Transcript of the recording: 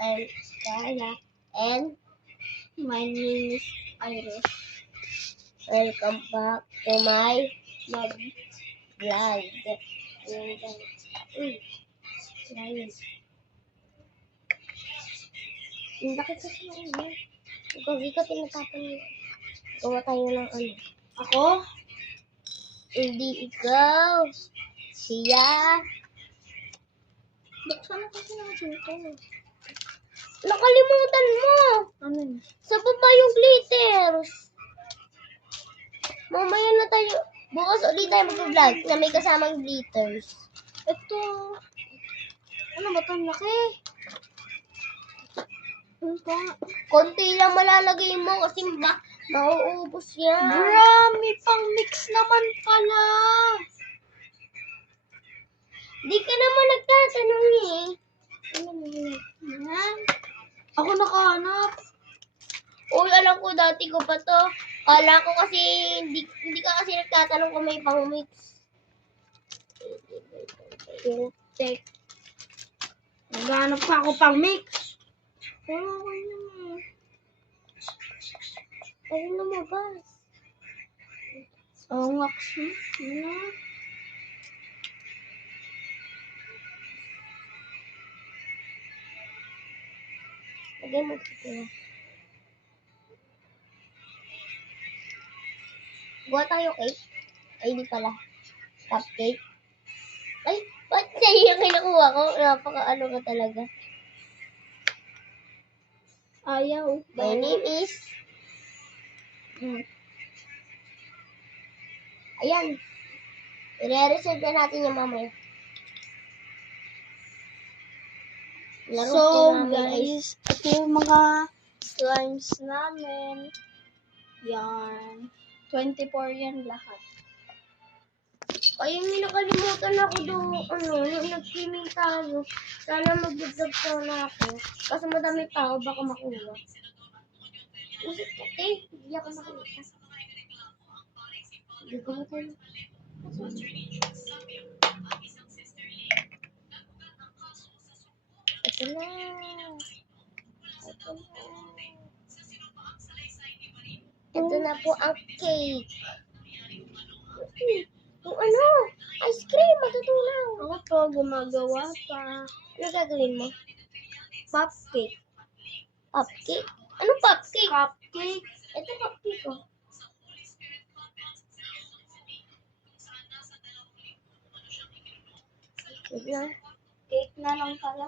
I'm Carla, and My name is Iris. welcome back to my Love. vlog. Uy, guys. Ang bakit kasi na ano? Gagi ka tinatapon mo. Gawa tayo ng ano. Ako? Hindi ikaw. Siya. Buksan na kasi natin ito. Nakalimutan mo. Ano yun? Sa baba yung glitters. Mamaya na tayo. Bukas ulit tayo mag-vlog na may kasamang glitters. Ito. Ano ba ito? Laki. Ito. Konti lang malalagay mo kasi mauubos yan. Marami pang mix naman pala. Di ka naman nagtatanong eh. Yan. Ako nakahanap. Uy, alam ko dati ko pa to. Kala ko kasi hindi ka kasi nagtatanong kung may pang mix. Tek. Naghanap pa ako pang mix. Pero okay naman. Ay, lumabas. Oo nga kasi. Ano? Lagay mo dito. Gawa tayo cake. Ay, di pala. Cupcake. Ay, ba't sa'yo yung kinukuha ko? Napaka-ano ka talaga. Ayaw. My name is... Ayan. I-reserve na natin yung mamaya. Laro So, namin guys, ito yung mga slimes namin. Yan. 24 yan lahat. Ay, may nakalimutan ako doon. Ano, nag-swimming tayo. Sana mag-vlog sana ako. Kasi madami tao, baka makuha. Kasi, hindi ako makita. Hindi ko tayo. Ito na. Ito na. Ito na po ang cake. Yung ano? Ice cream, matutunaw. Ako to, gumagawa pa. Ano gagawin mo? Cupcake. Cupcake? Ano cupcake? Cupcake. Ito cupcake ko. Wait lang. Cake na lang pala.